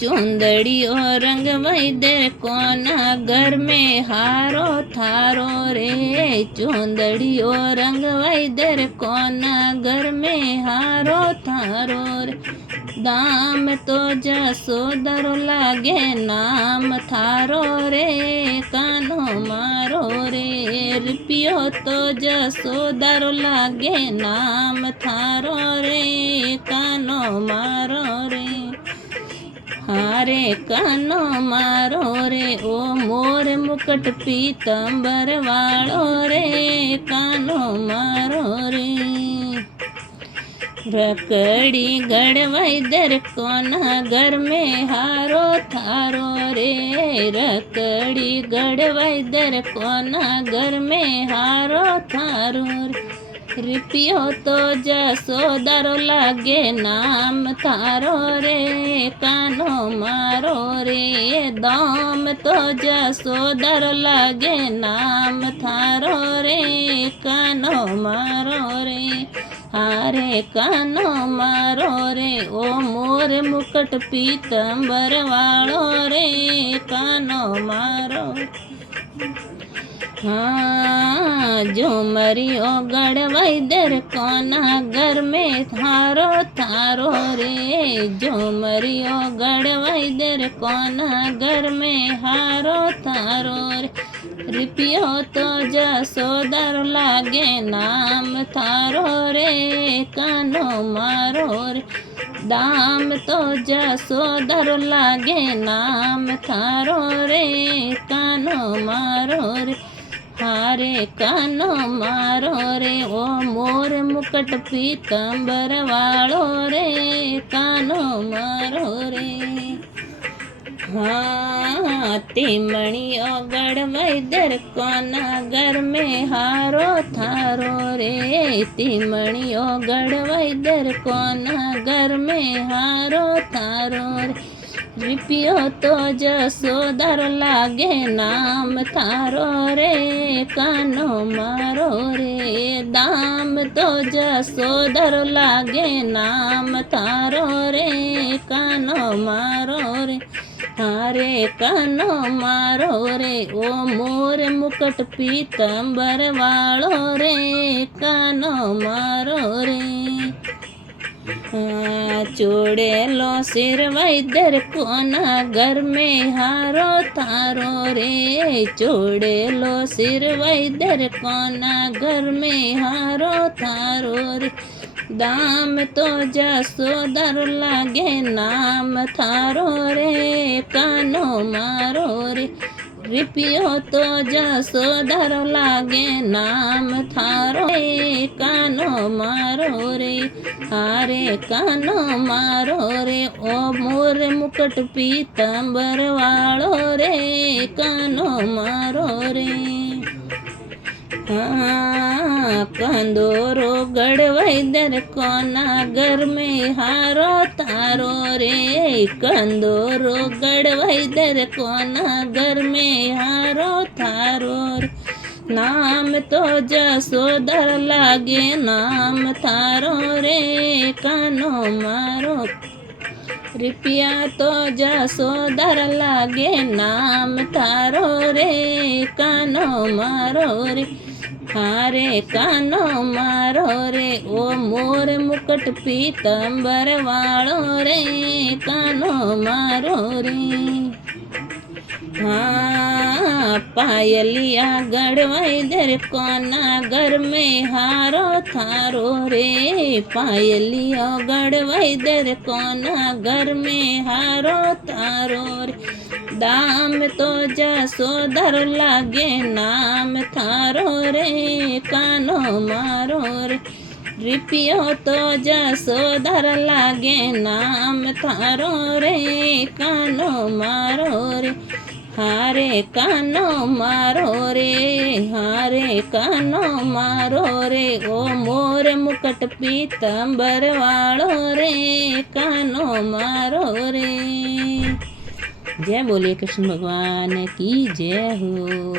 चुंदड़ियो रंग वैदर कोना घर में हारो थारो रे। चुंदड़ियो रंग वैदर कोना घर में हारो थारो रे। दाम तो जसोदर लागे नाम थारो रे। कानो मारो रे रुपियो तो जसोदर लागे नाम थारो रे। कानो मारो रे हारे कानो मारो रे। ओ मोर मुकुट पीतंबर वालो रे। कानो मारो रे रकड़ी गढ़वैदर कोना घर में हारो थारो रे। रकड़ी गढ़वैदर कोना घर में हारो थारो रे। रुपियो तो जसोदर लागे नाम थारो रे। कानो मारो रे दाम तो जसोदर लागे नाम थारो रे। कानो मारो रे हारे कानो मारो रे। ओ मोर मुकुट पीतंबर वालो रे। कानो मारो हाँ झुमरियो गढ़वैदर कोना घर में थारो थारो रे। झुमरियो गढ़वैदर कोना घर में हारो थारो रे। रुपियो तो जसोदर लागे नाम थारो रे। कानो मारो रे दाम तो जसोदर लागे नाम थारो रे। कानो मारो रे हारे कानो मारो रे। ओ मोर मुकुट पीतंबर वालो रे। कानो मारो रे हाँ तिमणियो गढ़वैदर कोना घर में हारो थारो रे। तिमणियो गढ़वैदर कोना घर में हारो थारो रे। रुपियो तो जसोदर लागे नाम थारो रे। कानो मारो रे दाम तो जसोदर लागे नाम थारो रे। कानो मारो रे हारे कानो मारो रे। ओ मोर मुकुट पीतंबर वालो रे। कानो मारो रे चोड़ेलो सिर वैदर कोना घर में हारो थारो रे। चोड़ेलो सिर वैदर कोना घर में हारो थारो रे। दाम तो जसोदर लागे नाम थारो रे। कानो मारो रे रुपियो तो जसोदर लागे नाम थारो रे। कानो मारो रे हारे कानो मारो रे। ओ मोर मुकुट पीतंबर वालो रे। कानो मारो रे हाँ कंदोरो गढ़वैदर कोना घर में हारो थारो रे। कंदोरो गढ़वैदर कोना घर में हारो थारो रे। नाम तो जसोदर लागे नाम थारो रे। कानो मारो रुपिया तो जसोदर लागे नाम थारो रे। कानो मारो रे हारे कानो मारो रे। ओ मोर मुकुट पीतंबर वालो रे। कानो मारो रे हाँ पायलिया गढ़वैदर कोना घर में हारो थारो रे। पायलिया गढ़वैदर कोना घर में हारो थारो रे। दाम तो जसोदर लागे नाम थारो रे। कानो मारो रे रुपियो तो जसोदर लागे नाम थारो रे। कानो मारो रे हारे कानो मारो रे हारे कानो मारो रे। ओ मोर मुकुट पीतंबर वालो रे। कानो मारो रे। जय बोले कृष्ण भगवान की जय हो।